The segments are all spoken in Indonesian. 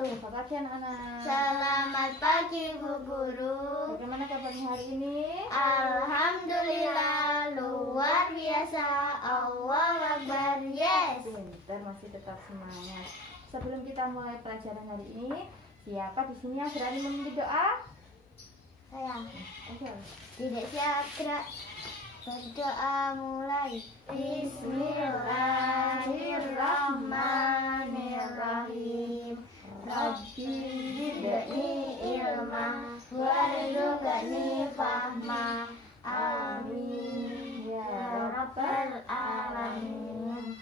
wabarakatuh. Selamat pagi anak-anak. Selamat pagi Bu Guru. Bagaimana kabarnya hari ini? Alhamdulillah luar biasa. Allahu Akbar. Yes. Pintar, masih tetap semangat. Sebelum kita mulai pelajaran hari ini, siapa di sini yang berani memimpin doa? Saya Oke. tidak siap gerak. Berdoa mulai. Bismillahirrahmanirrahim. Rabbi zidni ilma warzuqni fahma. Amin ya rabbal alamin.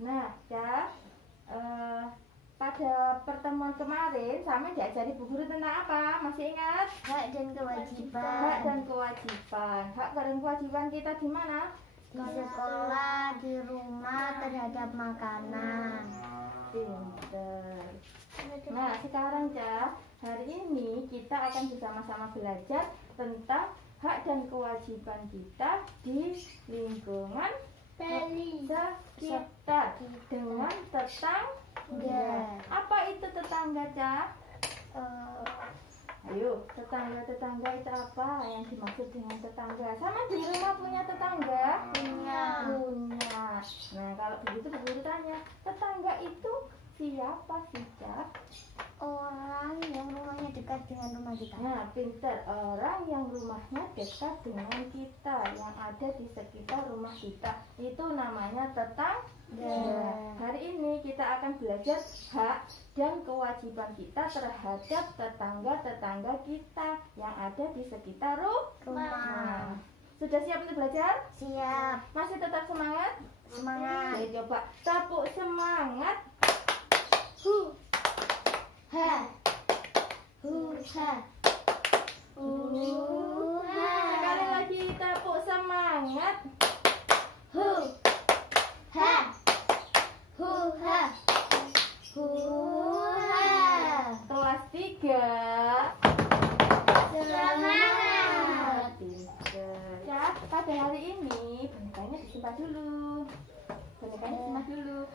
Nah, pada pertemuan kemarin Samin diajari Bu Guru tentang apa? Masih ingat? Hak dan kewajiban. Hak dan kewajiban. Hak dan kewajiban kita di mana? Di sekolah, di rumah, terhadap makanan. Pinter. Nah, sekarang hari ini kita akan bersama-sama belajar tentang hak dan kewajiban kita di lingkungan sekitar dengan tetangga. Apa itu tetangga, Ayo, tetangga itu apa yang dimaksud dengan tetangga? Sama di rumah punya tetangga? Punya. Nah, kalau begitu Bu Guru tanya, tetangga itu siapa sih, Orang yang rumahnya dekat dengan rumah kita. Nah, pintar. Orang yang rumahnya dekat dengan kita, yang ada di sekitar rumah kita, itu namanya tetangga. Hari ini kita akan belajar hak dan kewajiban kita terhadap tetangga-tetangga kita yang ada di sekitar rumah. Sudah siap untuk belajar? Siap. Masih tetap semangat? Semangat. Oke, coba tepuk semangat. Ha. Ha. Sekali lagi tepuk semangat. Ha. Ha. Kelas 3. Semangat. Pinter. Pada hari ini bonekanya disimpan dulu.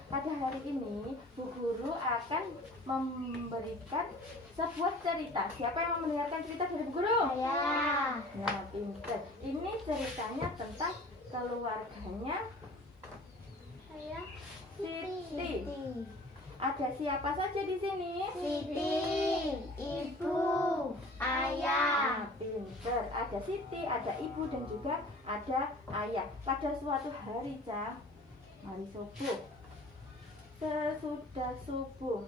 Pada hari ini Bu Guru akan memberikan sebuah cerita. Siapa yang mau mendengarkan cerita dari Bu Guru? Saya. Nah, pinter. Ini ceritanya tentang keluarganya Siti. Ada siapa saja di sini? Siti, ibu, ayah. Nah, pinter. Ada Siti, ada ibu dan juga ada ayah. Pada suatu hari, hari subuh. Sesudah subuh,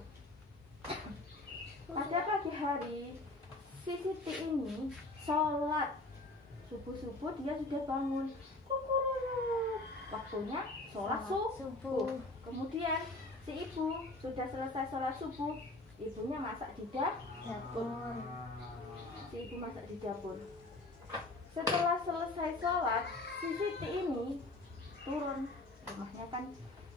pada pagi hari, si Siti ini sholat. Subuh-subuh dia sudah bangun. Kukururu. Waktunya sholat subuh. Kemudian si ibu sudah selesai sholat subuh. Ibunya masak di dapur. Si ibu masak di dapur. Setelah selesai sholat, si Siti ini turun. Rumahnya kan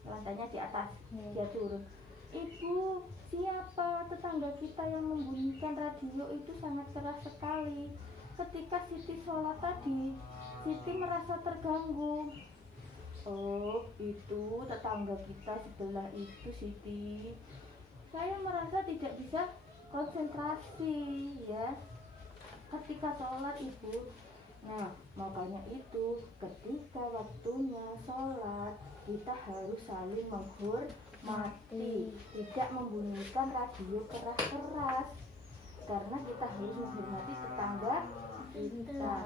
lantainya di atas. Dia turun. Ibu, siapa tetangga kita yang membunyikan radio itu sangat keras sekali. Ketika Siti sholat tadi, Siti merasa terganggu. Oh, itu tetangga kita sebelah itu, Siti. Saya merasa tidak bisa konsentrasi, ya. Ketika sholat, Ibu. Nah, makanya itu ketika waktunya sholat, kita harus saling menghormati, tidak membunyikan radio keras-keras, karena kita harus menghormati tetangga kita.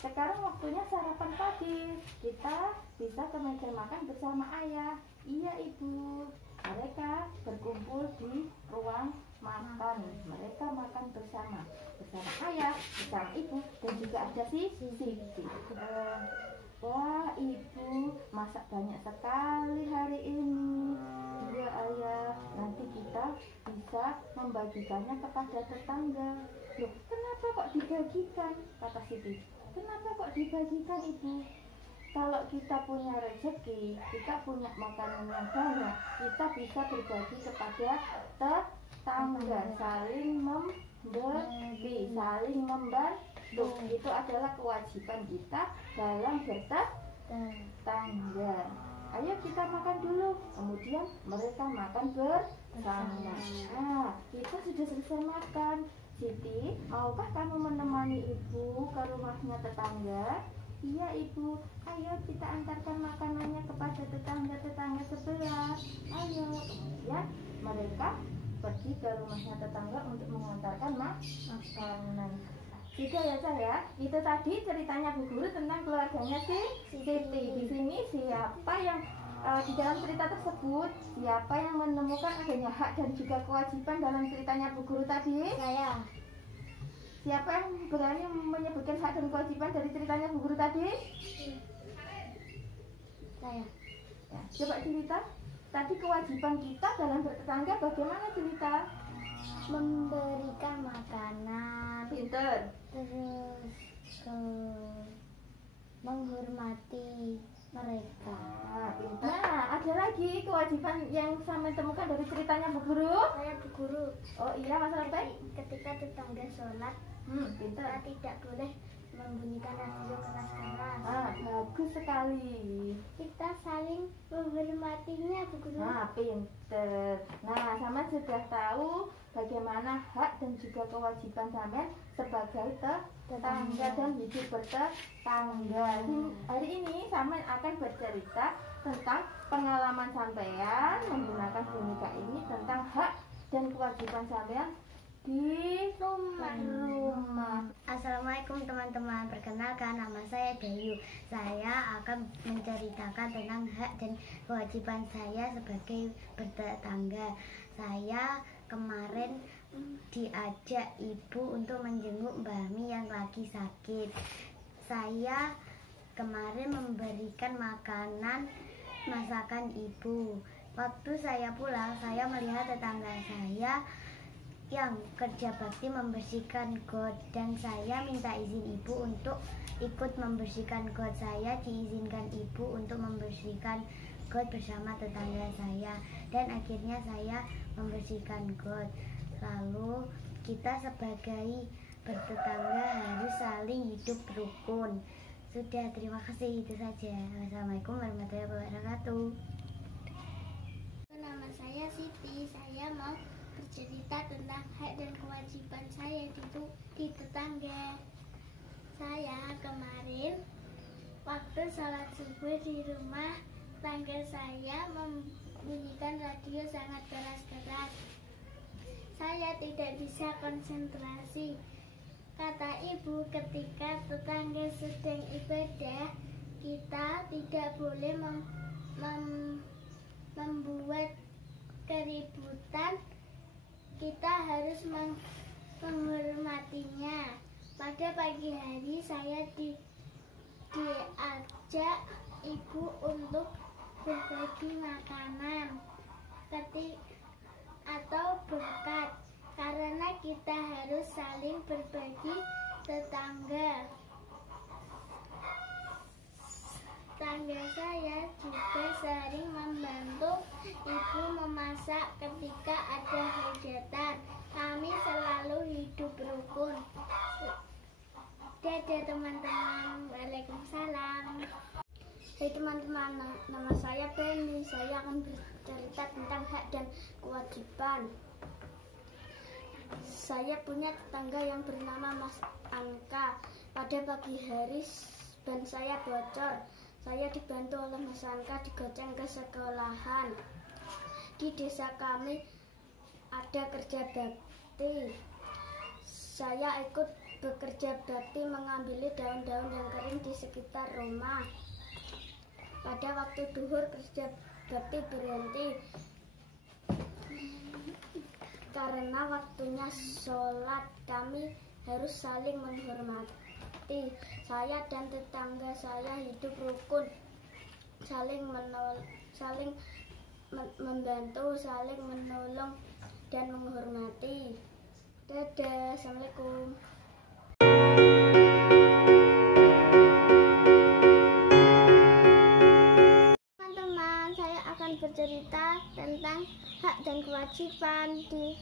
Sekarang waktunya sarapan pagi, kita bisa ke meja makan bersama ayah. Iya, Ibu. Mereka berkumpul di ruang makan. Mereka makan bersama ayah, bersama ibu, dan juga ada si Siti. Wah, Ibu masak banyak sekali hari ini. Iya, ayah. Nanti kita bisa membagikannya kepada tetangga. Loh, kenapa kok dibagikan? Kata Siti. Kenapa kok dibagikan, Ibu? Kalau kita punya rezeki, kita punya makanan yang banyak, kita bisa berbagi kepada tetangga, saling memberi, saling membantu. Itu adalah kewajiban kita dalam bertetangga. ayo kita makan dulu. Kemudian mereka makan bersama. Nah, kita sudah selesai makan. Siti, maukah kamu menemani ibu ke rumahnya tetangga? Iya ibu, ayo kita antarkan makanannya kepada tetangga-tetangga sebelah. Ayo. Kemudian mereka pergi ke rumahnya tetangga untuk mengantarkan makanan. Juga ya saya, itu tadi ceritanya Bu Guru tentang keluarganya Siti. Di sini siapa yang di dalam cerita tersebut, siapa yang menemukan adanya hak dan juga kewajiban dalam ceritanya Bu Guru tadi? Saya. Siapa yang berani menyebutkan hak dan kewajiban dari ceritanya Bu Guru tadi? Saya. Ya, coba cerita. Tadi kewajiban kita dalam bertetangga bagaimana cerita? Memberikan makanan, Pinter. terus menghormati mereka. Nah, ada lagi kewajiban yang saya temukan dari ceritanya Bu Guru. Saya Bu Guru. Oh iya, Mas Robert. Ketika tetangga sholat, Pinter. kita tidak boleh membunyikan radio keras-keras. Bagus sekali. Kita saling menghormatinya, Bu Guru. Pinter. Nah, sama sudah tahu bagaimana hak dan juga kewajiban sampean sebagai tetangga dan hidup bertetangga. Hari ini sampean akan bercerita tentang pengalaman sampean menggunakan boneka ini tentang hak dan kewajiban sampean di rumah. Assalamualaikum teman-teman, perkenalkan nama saya Dayu. Saya akan menceritakan tentang hak dan kewajiban saya sebagai bertetangga. Saya kemarin diajak ibu untuk menjenguk Mbak Mi yang lagi sakit. Saya kemarin memberikan makanan masakan ibu. Waktu saya pulang, saya melihat tetangga saya yang kerja bakti membersihkan got, dan saya minta izin ibu untuk ikut membersihkan got. Saya diizinkan ibu untuk membersihkan got bersama tetangga saya, dan akhirnya saya membersihkan got. Lalu kita sebagai bertetangga harus saling hidup rukun. Sudah, terima kasih, itu saja. Wassalamualaikum warahmatullahi wabarakatuh. Nama saya Siti. Saya mau bercerita tentang hak dan kewajiban saya di tetangga. Saya kemarin waktu sholat subuh di rumah, tetangga saya membunyikan radio sangat keras-keras. Saya tidak bisa konsentrasi. Kata ibu, ketika tetangga sedang ibadah, kita tidak boleh membuat keributan. Kita harus menghormatinya. Pada pagi hari saya diajak ibu untuk berbagi makanan atau berkat, karena kita harus saling berbagi tetangga. Tetangga saya juga sering membantu ibu memasak ketika ada hajatan. Kami selalu hidup rukun. Dadah teman-teman. Waalaikumsalam. Hai teman-teman, nama saya Penny. Saya akan bercerita tentang hak dan kewajiban. Saya punya tetangga yang bernama Mas Anka. Pada pagi hari ban saya bocor. Saya dibantu oleh Mas Anka digoceng ke sekolahan. Di desa kami ada kerja bakti. Saya ikut bekerja bakti mengambil daun-daun yang kering di sekitar rumah. Pada waktu duhur kerja bakti berhenti karena waktunya sholat. Kami harus saling menghormati. Saya dan tetangga saya hidup rukun, saling membantu, saling menolong dan menghormati. Dadah, assalamualaikum. Teman-teman, saya akan bercerita tentang hak dan kewajiban di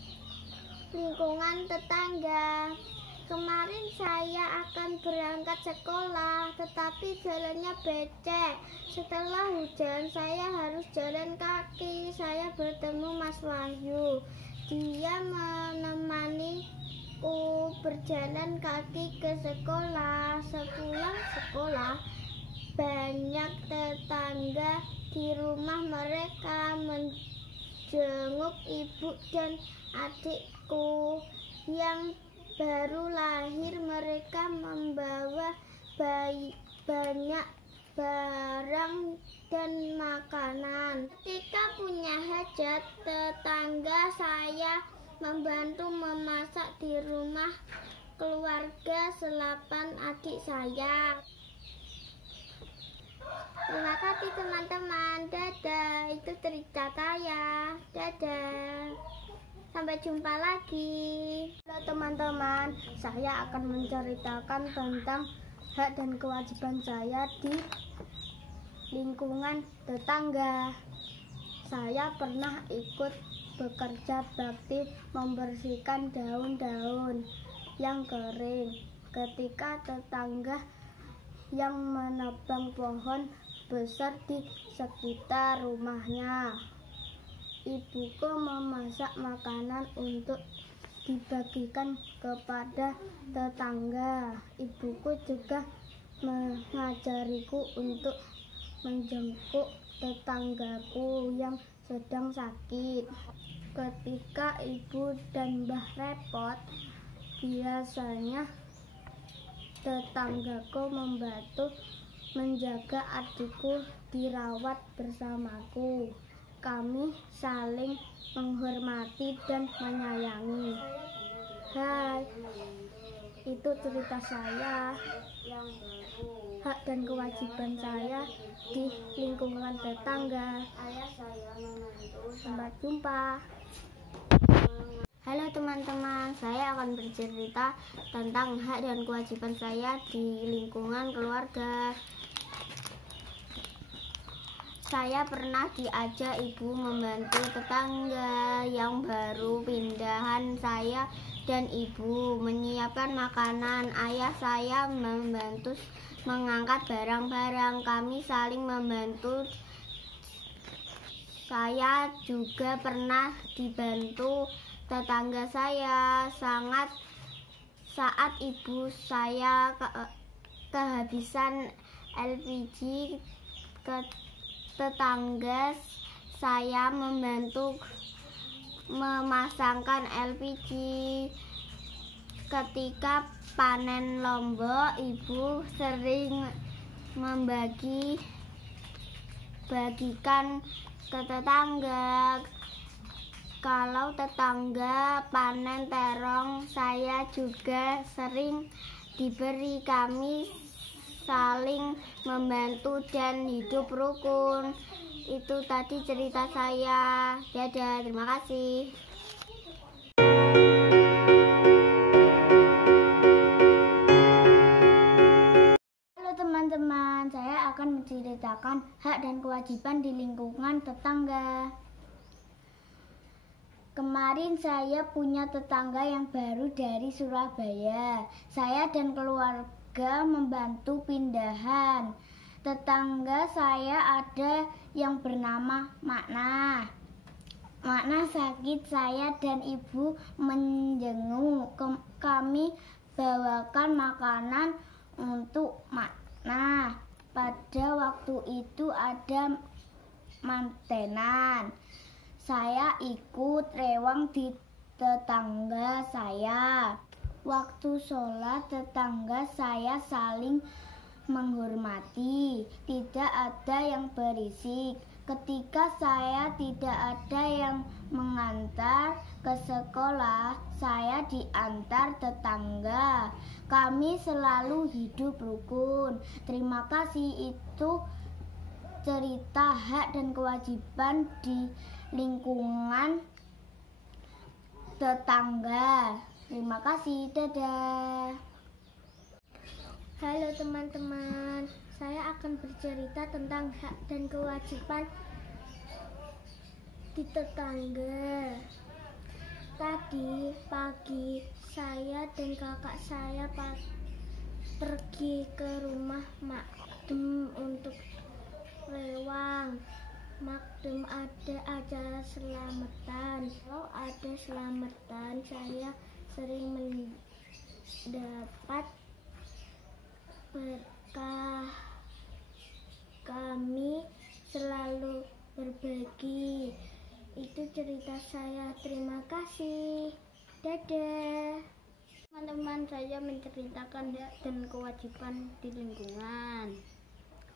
lingkungan tetangga. Kemarin saya akan berangkat sekolah, tetapi jalannya becek. Setelah hujan, saya harus jalan kaki. Saya bertemu Mas Wahyu. Dia menemaniku berjalan kaki ke sekolah. Sepulang sekolah, banyak tetangga di rumah mereka menjenguk ibu dan adikku yang baru lahir. Mereka membawa banyak barang dan makanan. Ketika punya hajat, tetangga saya membantu memasak di rumah keluarga 8 adik saya. Terima kasih teman-teman. Dadah, itu cerita saya. Dadah. Sampai jumpa lagi. Halo teman-teman, saya akan menceritakan tentang hak dan kewajiban saya di lingkungan tetangga. Saya pernah ikut bekerja bakti membersihkan daun-daun yang kering ketika tetangga yang menebang pohon besar di sekitar rumahnya. Ibuku memasak makanan untuk dibagikan kepada tetangga. Ibuku juga mengajariku untuk menjenguk tetanggaku yang sedang sakit. Ketika ibu dan mbah repot, biasanya tetanggaku membantu menjaga adikku dirawat bersamaku. Kami saling menghormati dan menyayangi. Hai, itu cerita saya. Hak dan kewajiban saya di lingkungan tetangga. Sampai jumpa. Halo teman-teman, saya akan bercerita tentang hak dan kewajiban saya di lingkungan keluarga. Saya pernah diajak ibu membantu tetangga yang baru pindahan. Saya dan ibu menyiapkan makanan. Ayah saya membantu mengangkat barang-barang. Kami saling membantu. Saya juga pernah dibantu tetangga saya saat ibu saya kehabisan LPG. Tetangga saya membantu memasangkan LPG. Ketika panen lombok, ibu sering bagikan ke tetangga. Kalau tetangga panen terong, saya juga sering diberi. Kami saling membantu dan hidup rukun. Itu tadi cerita saya. Dadah, terima kasih. Halo teman-teman, saya akan menceritakan hak dan kewajiban di lingkungan tetangga. Kemarin saya punya tetangga yang baru dari Surabaya. Saya dan keluarga membantu pindahan. Tetangga saya ada yang bernama Makna. Makna sakit, saya dan ibu menjenguk. Kami bawakan makanan untuk Makna. Pada waktu itu ada mantenan. Saya ikut rewang di tetangga saya. Waktu sholat, tetangga saya saling menghormati. Tidak ada yang berisik. Ketika saya tidak ada yang mengantar ke sekolah, saya diantar tetangga. Kami selalu hidup rukun. Terima kasih. Itu cerita hak dan kewajiban di lingkungan tetangga. Terima kasih, dadah. Halo teman-teman, saya akan bercerita tentang hak dan kewajiban di tetangga. Tadi pagi saya dan kakak saya pergi ke rumah Makdum untuk lewang. Makdum ada acara selamatan. Kalau ada selamatan, saya sering mendapat berkah. Kami selalu berbagi. Itu cerita saya. Terima kasih. Dadah. Teman-teman, saya menceritakan hak dan kewajiban di lingkungan.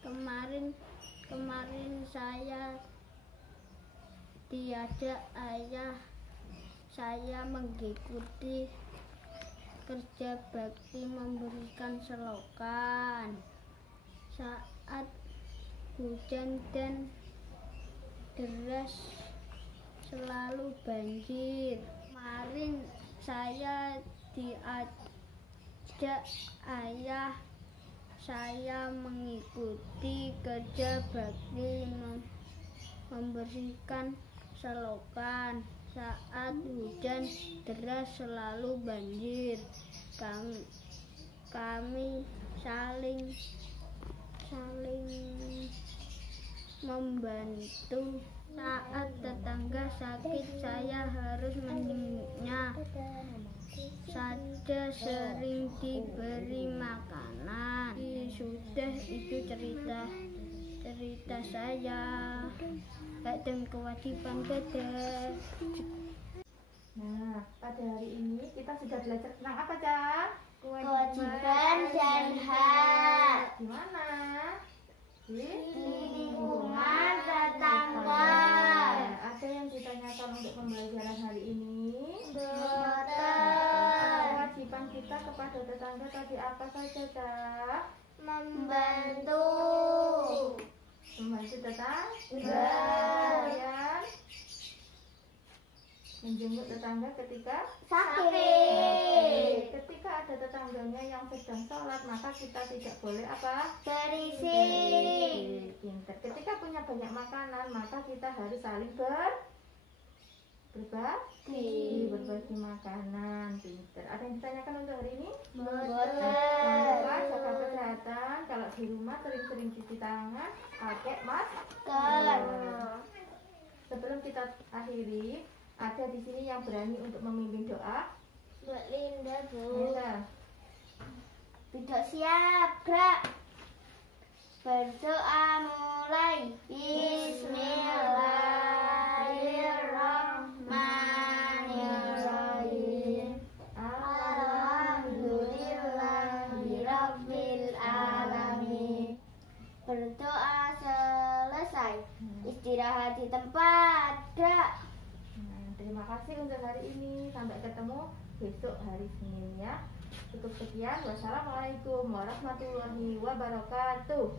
Kemarin saya diajak ayah saya mengikuti kerja bakti memberikan selokan saat hujan dan deras selalu banjir. Kemarin saya diajak ayah saya mengikuti kerja bakti membersihkan selokan saat hujan deras selalu banjir. Kami saling membantu. Saat tetangga sakit, saya harus menjenguknya. Saja sering diberi makanan. Sudah, itu cerita saya. Hak dan kewajiban. Dadah. Nah, pada hari ini kita sudah belajar tentang apa, Cak? Kewajiban dan hak. Di mana? Di Lingkungan tetangga. Ada yang ditanyakan untuk pembelajaran hari ini? Dokter. Kewajiban kita kepada tetangga tadi apa saja, Cak? Membantu. Membantu tetangga. Kemudian menjenguk tetangga ketika sakit. Ketika ada tetangganya yang sedang sholat, maka kita tidak boleh apa? Berisik. Pinter. Ketika punya banyak makanan, maka kita harus saling berbagi makanan. Pinter. Ada yang ditanyakan untuk hari ini? Jangan lupa jaga kesehatan. Kalau di rumah sering-sering cuci tangan, pakai masker. Sebelum kita akhiri, ada di sini yang berani untuk memimpin doa? Mbak Linda, Bu. Linda. Tidak siap, gerak. Berdoa mulai. Bismillahirrahmanirrahim. Alhamdulillahirabbil alamin. Berdoa selesai. Istirahat di tempat. Gerak. Terima kasih untuk hari ini. Sampai ketemu besok hari Senin ya. Cukup sekian. Wassalamualaikum warahmatullahi wabarakatuh.